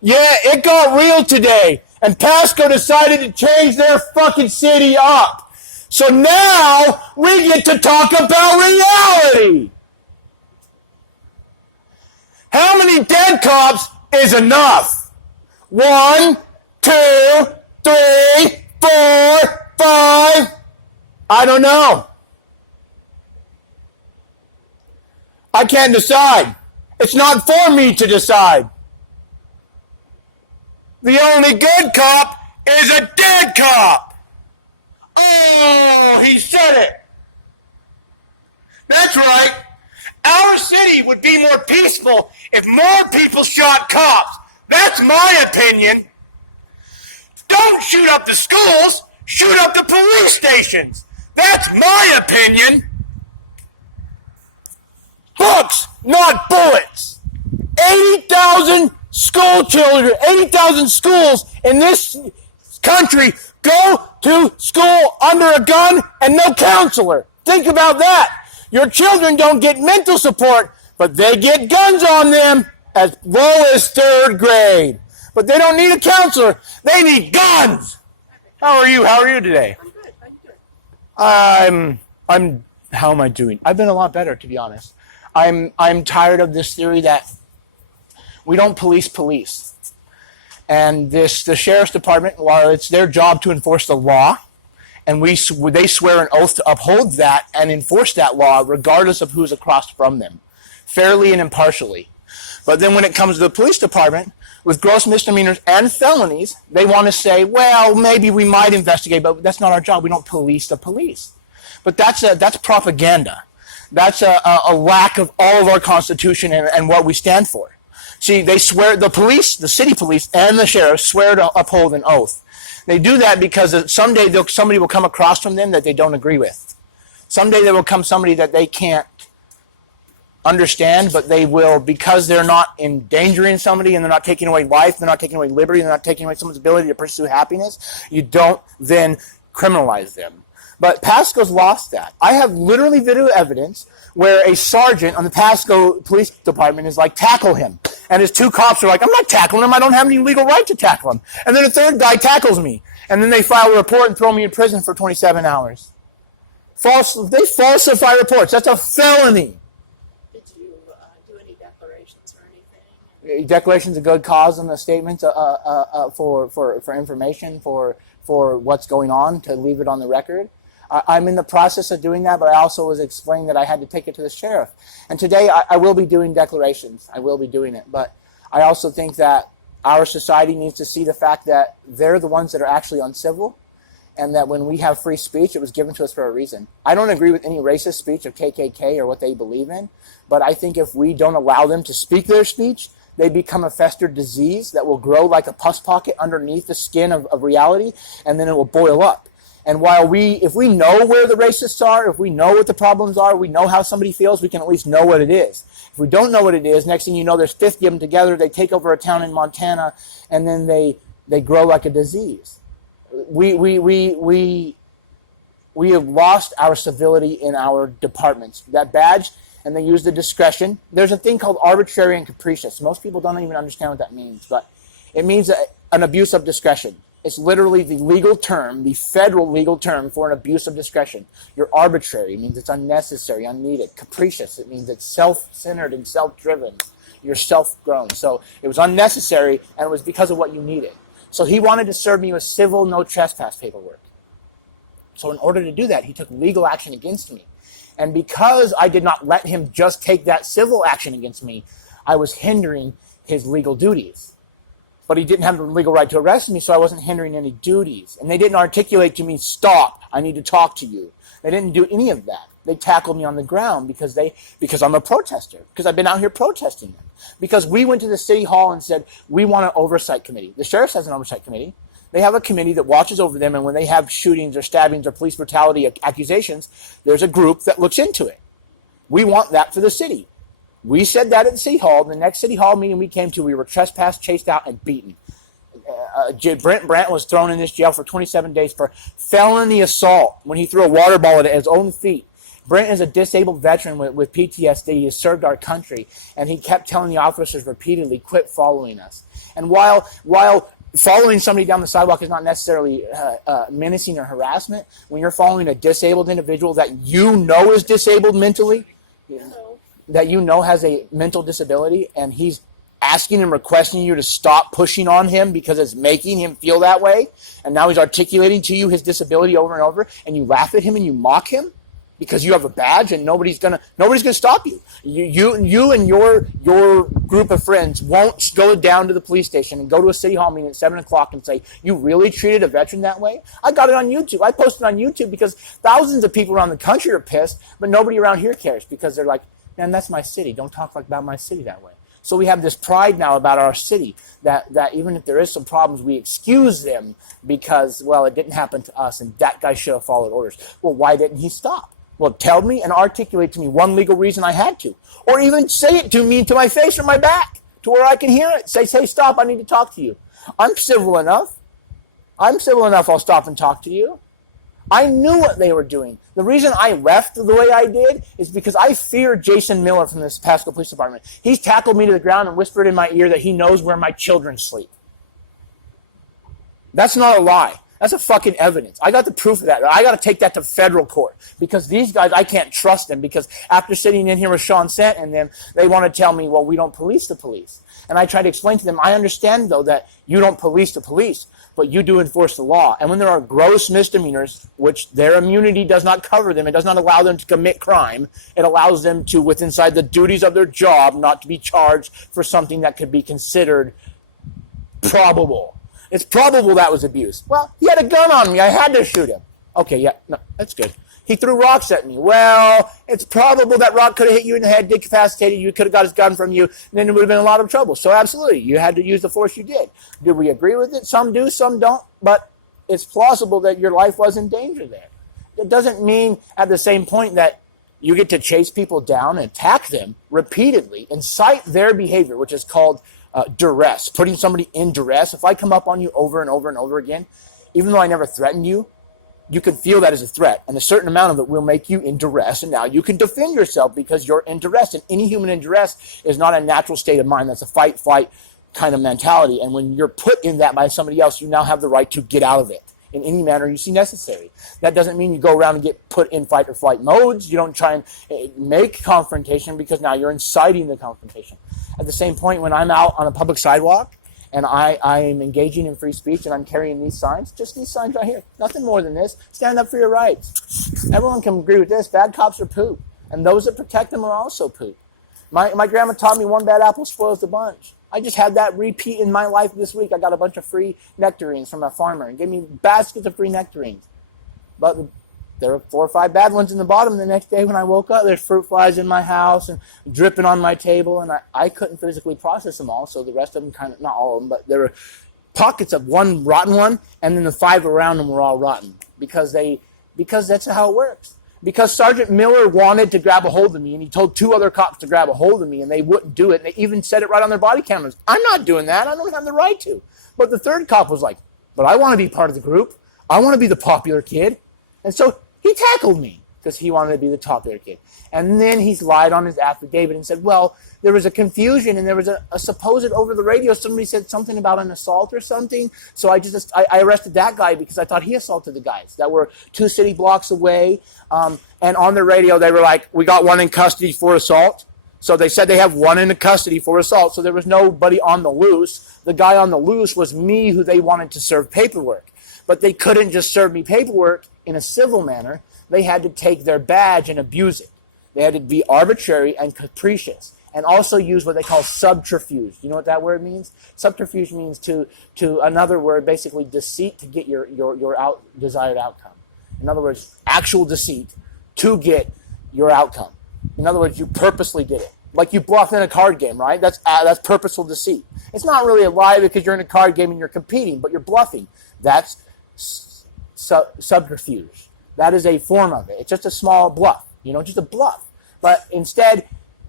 Yeah, it got real today. And Pasco decided to change their fucking city up. So now we get to talk about reality. How many dead cops is enough? 1, 2, 3, 4, 5. I don't know. I can't decide. It's not for me to decide. The only good cop is a dead cop. Oh, he said it. That's right. Our city would be more peaceful if more people shot cops. That's my opinion. Don't shoot up the schools, shoot up the police stations. That's my opinion. Books, not bullets. 80,000 school children, 80,000 schools in this country go to school under a gun and no counselor. Think about that. Your children don't get mental support, but they get guns on them as low as 3rd grade. But they don't need a counselor. They need guns. How are you? How are you today? I'm good. How am I doing? I've been a lot better, to be honest. I'm tired of this theory that we don't police. And the sheriff's department, while it's their job to enforce the law, and they swear an oath to uphold that and enforce that law regardless of who's across from them, fairly and impartially. But then when it comes to the police department, with gross misdemeanors and felonies, they want to say, well, maybe we might investigate, but that's not our job. We don't police the police. But that's propaganda. That's a lack of all of our Constitution and what we stand for. See, they swear, the police, the city police, and the sheriff swear to uphold an oath. They do that because someday somebody will come across from them that they don't agree with. Someday there will come somebody that they can't understand, but they will, because they're not endangering somebody and they're not taking away life, they're not taking away liberty, they're not taking away someone's ability to pursue happiness, you don't then criminalize them. But Pasco's lost that. I have literally video evidence where a sergeant on the Pasco Police Department is like, tackle him. And his 2 cops are like, I'm not tackling him. I don't have any legal right to tackle him. And then a 3rd guy tackles me. And then they file a report and throw me in prison for 27 hours. They falsify reports. That's a felony. Did you do any declarations or anything? Declarations of good cause and the statements for information, for what's going on, to leave it on the record. I'm in the process of doing that, but I also was explaining that I had to take it to the sheriff. And today I will be doing declarations. I will be doing it. But I also think that our society needs to see the fact that they're the ones that are actually uncivil, and that when we have free speech, it was given to us for a reason. I don't agree with any racist speech of KKK or what they believe in, but I think if we don't allow them to speak their speech, they become a festered disease that will grow like a pus pocket underneath the skin of reality, and then it will boil up. And if we know where the racists are, if we know what the problems are, we know how somebody feels, we can at least know what it is. If we don't know what it is, next thing you know, there's 50 of them together, they take over a town in Montana, and then they grow like a disease. We have lost our civility in our departments. That badge, and they use the discretion. There's a thing called arbitrary and capricious. Most people don't even understand what that means, but it means an abuse of discretion. It's literally the legal term, the federal legal term for an abuse of discretion. You're arbitrary. It means it's unnecessary, unneeded. Capricious, it means it's self-centered and self-driven. You're self-grown. So it was unnecessary, and it was because of what you needed. So he wanted to serve me with civil no trespass paperwork. So in order to do that, he took legal action against me. And because I did not let him just take that civil action against me, I was hindering his legal duties. But he didn't have the legal right to arrest me, so I wasn't hindering any duties. And they didn't articulate to me, stop, I need to talk to you. They didn't do any of that. They tackled me on the ground because I'm a protester, because I've been out here protesting them. Because we went to the city hall and said, we want an oversight committee. The sheriff has an oversight committee. They have a committee that watches over them, and when they have shootings or stabbings or police brutality accusations, there's a group that looks into it. We want that for the city. We said that at the city hall. The next city hall meeting we came to, we were trespassed, chased out, and beaten. Brent Brandt was thrown in this jail for 27 days for felony assault when he threw a water ball at his own feet. Brent is a disabled veteran with PTSD. He has served our country, and he kept telling the officers repeatedly, quit following us. And while following somebody down the sidewalk is not necessarily menacing or harassment, when you're following a disabled individual that you know is disabled mentally, that you know has a mental disability, and he's asking and requesting you to stop pushing on him because it's making him feel that way, and now he's articulating to you his disability over and over, and you laugh at him and you mock him because you have a badge and nobody's gonna stop you. You and your group of friends won't go down to the police station and go to a city hall meeting at 7:00 and say, you really treated a veteran that way? I got it on YouTube. I posted on YouTube because thousands of people around the country are pissed, but nobody around here cares because they're like, man, that's my city. Don't talk about my city that way. So we have this pride now about our city that even if there is some problems, we excuse them because, well, it didn't happen to us and that guy should have followed orders. Well, why didn't he stop? Well, tell me and articulate to me one legal reason I had to. Or even say it to me to my face or my back to where I can hear it. Say, stop, I need to talk to you. I'm civil enough. I'll stop and talk to you. I knew what they were doing. The reason I left the way I did is because I feared Jason Miller from the Pasco Police Department. He's tackled me to the ground and whispered in my ear that he knows where my children sleep. That's not a lie. That's a fucking evidence. I got the proof of that. I got to take that to federal court because these guys, I can't trust them because after sitting in here with Sean Sant and them, they want to tell me, well, we don't police the police. And I try to explain to them, I understand, though, that you don't police the police, but you do enforce the law. And when there are gross misdemeanors, which their immunity does not cover them, it does not allow them to commit crime. It allows them to, within inside the duties of their job, not to be charged for something that could be considered probable. It's probable that was abuse. Well, he had a gun on me. I had to shoot him. Okay, yeah, no, that's good. He threw rocks at me. Well, it's probable that rock could have hit you in the head, decapacitated you, could have got his gun from you, and then it would have been a lot of trouble. So absolutely, you had to use the force you did. Do we agree with it? Some do, some don't. But it's plausible that your life was in danger there. It doesn't mean at the same point that you get to chase people down and attack them repeatedly, incite their behavior, which is called duress, putting somebody in duress. If I come up on you over and over and over again, even though I never threatened you, you can feel that as a threat, and a certain amount of it will make you in duress, and now you can defend yourself because you're in duress, and any human in duress is not a natural state of mind. That's a fight, flight kind of mentality, and when you're put in that by somebody else, you now have the right to get out of it in any manner you see necessary. That doesn't mean you go around and get put in fight or flight modes. You don't try and make confrontation because now you're inciting the confrontation. At the same point, when I'm out on a public sidewalk and I am engaging in free speech and I'm carrying these signs, just these signs right here, nothing more than this, stand up for your rights. Everyone can agree with this. Bad cops are poop, and those that protect them are also poop. My grandma taught me one bad apple spoils the bunch. I just had that repeat in my life this week. I got a bunch of free nectarines from a farmer and gave me baskets of free nectarines. But there were 4 or 5 bad ones in the bottom. The next day when I woke up, there's fruit flies in my house and dripping on my table, and I couldn't physically process them all, so the rest of them kind of, not all of them, but there were pockets of one rotten one, and then the 5 around them were all rotten because that's how it works. Because Sergeant Miller wanted to grab a hold of me, and he told 2 other cops to grab a hold of me, and they wouldn't do it, and they even said it right on their body cameras. I'm not doing that. I don't have the right to. But the 3rd cop was like, but I want to be part of the group. I want to be the popular kid. And so he tackled me because he wanted to be the popular kid. And then he's lied on his affidavit and said, well, there was a confusion and there was a supposed over the radio. Somebody said something about an assault or something. So I arrested that guy because I thought he assaulted the guys that were 2 city blocks away. And on the radio, they were like, we got 1 in custody for assault. So they said they have 1 in custody for assault. So there was nobody on the loose. The guy on the loose was me, who they wanted to serve paperwork. But they couldn't just serve me paperwork in a civil manner. They had to take their badge and abuse it. They had to be arbitrary and capricious, and also use what they call subterfuge. You know what that word means? Subterfuge means to another word, basically deceit to get your desired outcome. In other words, actual deceit to get your outcome. In other words, you purposely did it. Like you bluff in a card game, right? That's purposeful deceit. It's not really a lie because you're in a card game and you're competing, but you're bluffing. That's subterfuge. That is a form of it. It's just a small bluff, just a bluff. But instead,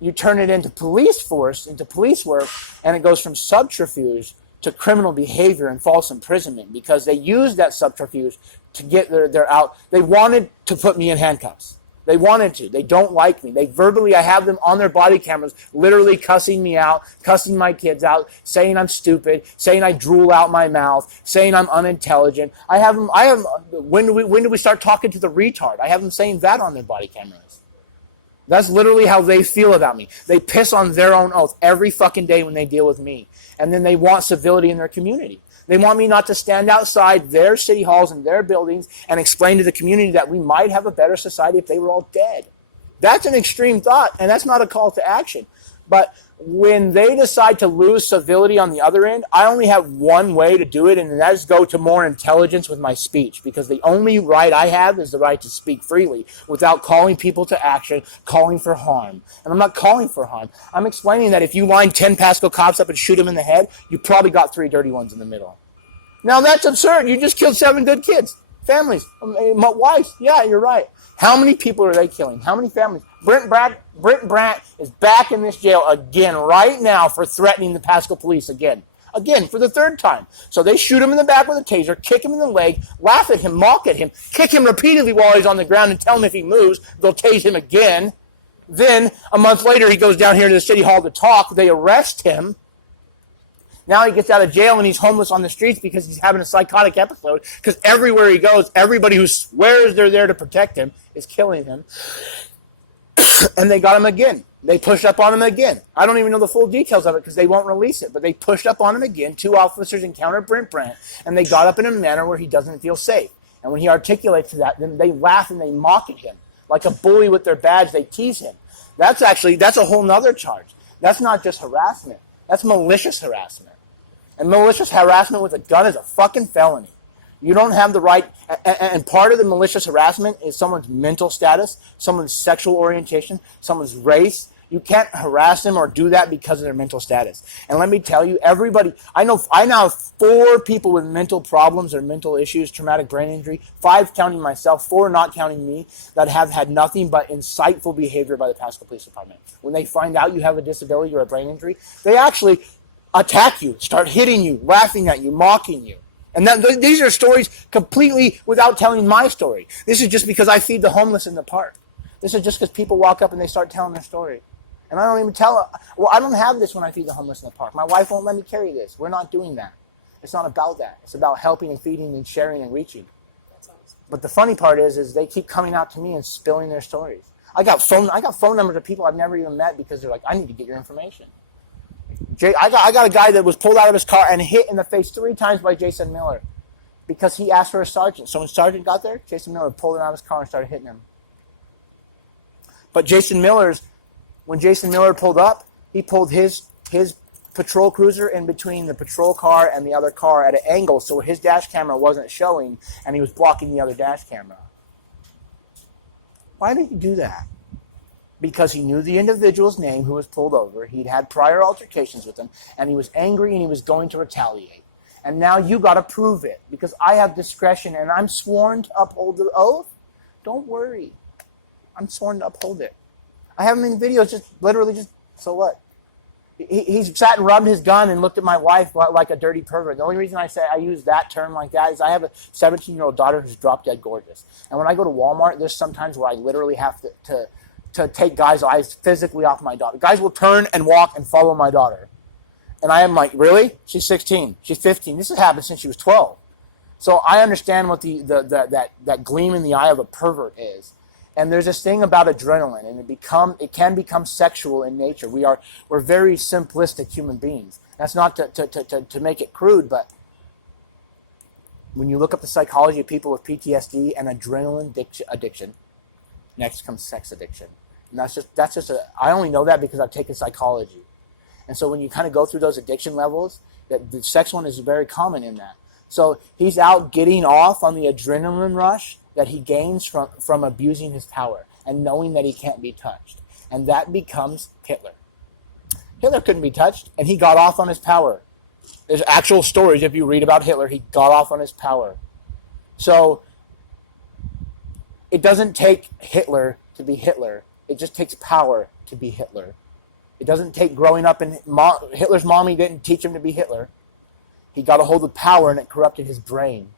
you turn it into police force, into police work, and it goes from subterfuge to criminal behavior and false imprisonment because they used that subterfuge to get their out. They wanted to put me in handcuffs. They wanted to. They don't like me. I have them on their body cameras, literally cussing me out, cussing my kids out, saying I'm stupid, saying I drool out my mouth, saying I'm unintelligent. When do we start talking to the retard? I have them saying that on their body cameras. That's literally how they feel about me. They piss on their own oath every fucking day when they deal with me. And then they want civility in their community. They want me not to stand outside their city halls and their buildings and explain to the community that we might have a better society if they were all dead. That's an extreme thought, and that's not a call to action. But when they decide to lose civility on the other end, I only have one way to do it, and that is go to more intelligence with my speech, because the only right I have is the right to speak freely without calling people to action, calling for harm. And I'm not calling for harm. I'm explaining that if you line 10 Pasco cops up and shoot them in the head, you probably got 3 dirty ones in the middle. Now that's absurd. You just killed 7 good kids, families, wives. Yeah, you're right. How many people are they killing? How many families? Brent Brandt is back in this jail again right now for threatening the Pasco police again. Again, for the 3rd time. So they shoot him in the back with a taser, kick him in the leg, laugh at him, mock at him, kick him repeatedly while he's on the ground and tell him if he moves, they'll tase him again. Then, a month later, he goes down here to the city hall to talk. They arrest him. Now he gets out of jail and he's homeless on the streets because he's having a psychotic episode. Because everywhere he goes, everybody who swears they're there to protect him is killing him. And they got him again. They pushed up on him again. I don't even know the full details of it because they won't release it. But they pushed up on him again. 2 officers encountered Brent Brandt. And they got up in a manner where he doesn't feel safe. And when he articulates that, then they laugh and they mock at him. Like a bully with their badge, they tease him. That's a whole nother charge. That's not just harassment. That's malicious harassment. And malicious harassment with a gun is a fucking felony. You don't have the right, and part of the malicious harassment is someone's mental status, someone's sexual orientation, someone's race. You can't harass them or do that because of their mental status. And let me tell you, everybody, I now have 4 people with mental problems or mental issues, traumatic brain injury, 5 counting myself, 4 not counting me, that have had nothing but insightful behavior by the Pasco Police Department. When they find out you have a disability or a brain injury, they actually attack you, start hitting you, laughing at you, mocking you. And these are stories completely without telling my story. This is just because I feed the homeless in the park. This is just because people walk up and they start telling their story. And I don't even I don't have this when I feed the homeless in the park. My wife won't let me carry this. We're not doing that. It's not about that. It's about helping and feeding and sharing and reaching. That's awesome. But the funny part is they keep coming out to me and spilling their stories. I got phone numbers of people I've never even met because they're like, I need to get your information. I got a guy that was pulled out of his car and hit in the face 3 times by Jason Miller because he asked for a sergeant. So when sergeant got there, Jason Miller pulled him out of his car and started hitting him. But when Jason Miller pulled up, he pulled his patrol cruiser in between the patrol car and the other car at an angle so his dash camera wasn't showing and he was blocking the other dash camera. Why did he do that? Because he knew the individual's name who was pulled over. He'd had prior altercations with him, and he was angry and he was going to retaliate. And now you got to prove it because I have discretion and I'm sworn to uphold the oath. Don't worry. I'm sworn to uphold it. I have him in videos so what? He sat and rubbed his gun and looked at my wife like a dirty pervert. The only reason I use that term like that is I have a 17-year-old daughter who's drop dead gorgeous. And when I go to Walmart, there's sometimes where I literally have to take guys' eyes physically off my daughter. Guys will turn and walk and follow my daughter. And I am like, really? She's 16. She's 15. This has happened since she was 12. So I understand what that gleam in the eye of a pervert is. And there's this thing about adrenaline, and it can become sexual in nature. We're very simplistic human beings. That's not to make it crude, but when you look up the psychology of people with PTSD and adrenaline addiction, next comes sex addiction. And I only know that because I've taken psychology. And so when you kind of go through those addiction levels, the sex one is very common in that. So he's out getting off on the adrenaline rush that he gains from abusing his power and knowing that he can't be touched. And that becomes Hitler. Hitler couldn't be touched, and he got off on his power. There's actual stories, if you read about Hitler, he got off on his power. So it doesn't take Hitler to be Hitler. It just takes power to be Hitler. It doesn't take growing up in Hitler's mommy didn't teach him to be Hitler. He got a hold of power and it corrupted his brain.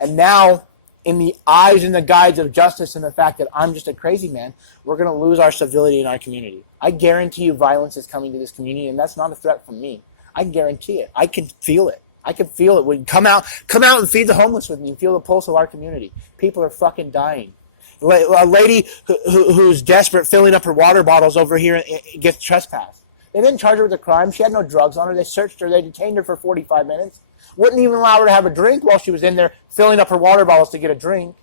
And now in the eyes and the guise of justice and the fact that I'm just a crazy man, we're going to lose our civility in our community. I guarantee you violence is coming to this community, and that's not a threat from me. I guarantee it. I can feel it. I can feel it. When come out and feed the homeless with me and feel the pulse of our community. People are fucking dying. A lady who's desperate, filling up her water bottles over here, gets trespassed. They didn't charge her with a crime. She had no drugs on her. They searched her. They detained her for 45 minutes. Wouldn't even allow her to have a drink while she was in there filling up her water bottles to get a drink.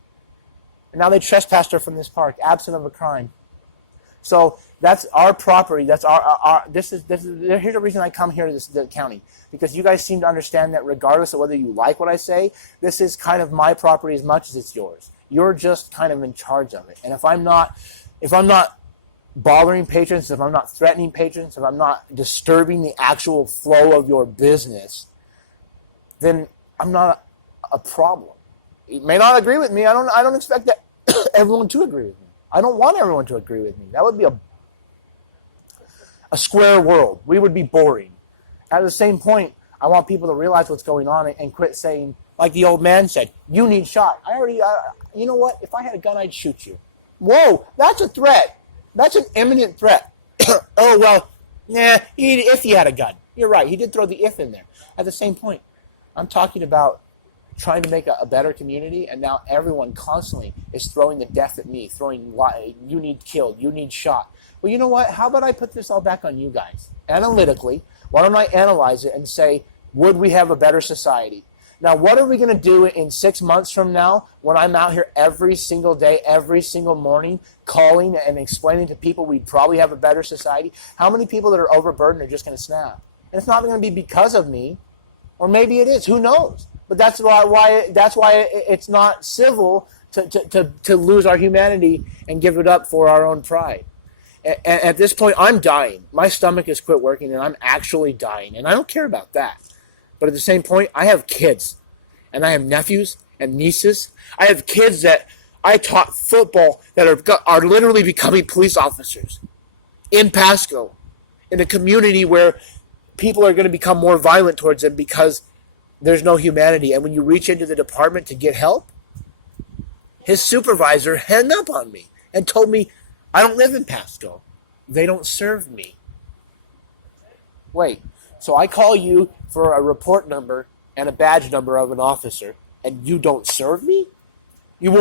And now they trespassed her from this park, absent of a crime. So that's our property. That's here's the reason I come here to the county, because you guys seem to understand that regardless of whether you like what I say, this is kind of my property as much as it's yours. You're just kind of in charge of it. And if I'm not bothering patrons, if I'm not threatening patrons, if I'm not disturbing the actual flow of your business, then I'm not a problem. You may not agree with me. I don't expect that everyone to agree with me. I don't want everyone to agree with me. That would be a square world. We would be boring. At the same point, I want people to realize what's going on and quit saying, like the old man said, you need shot. You know what? If I had a gun, I'd shoot you. Whoa, that's a threat. That's an imminent threat. Oh, well, if he had a gun. You're right. He did throw the if in there. At the same point, I'm talking about trying to make a better community, and now everyone constantly is throwing the death at me, you need killed, you need shot. Well, you know what? How about I put this all back on you guys? Analytically, why don't I analyze it and say, would we have a better society? Now, what are we going to do in 6 months from now when I'm out here every single day, every single morning, calling and explaining to people we'd probably have a better society? How many people that are overburdened are just going to snap? And it's not going to be because of me, or maybe it is. Who knows? But that's why it's not civil to lose our humanity and give it up for our own pride. And at this point, I'm dying. My stomach has quit working, and I'm actually dying. And I don't care about that. But at the same point, I have kids, and I have nephews and nieces. I have kids that I taught football that are literally becoming police officers in Pasco, in a community where people are going to become more violent towards them because there's no humanity. And when you reach into the department to get help, his supervisor hung up on me and told me, I don't live in Pasco. They don't serve me. Wait, so I call you for a report number and a badge number of an officer, and you don't serve me? You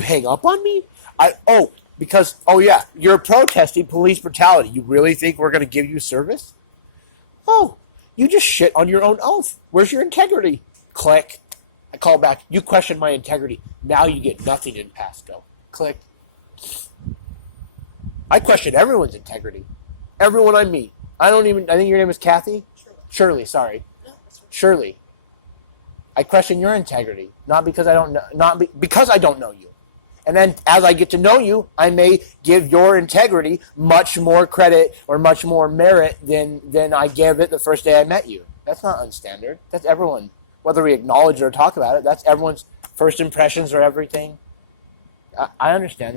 hang up on me? You're protesting police brutality. You really think we're going to give you service? Oh, you just shit on your own oath. Where's your integrity? Click. I call back. You question my integrity. Now you get nothing in Pasco. Click. I question everyone's integrity. Everyone I meet. I think your name is Kathy? Shirley, sorry. No, that's right. Shirley. I question your integrity. Because I don't know you. And then as I get to know you, I may give your integrity much more credit or much more merit than I gave it the first day I met you. That's not unstandard. That's everyone. Whether we acknowledge it or talk about it, that's everyone's first impressions or everything. I understand.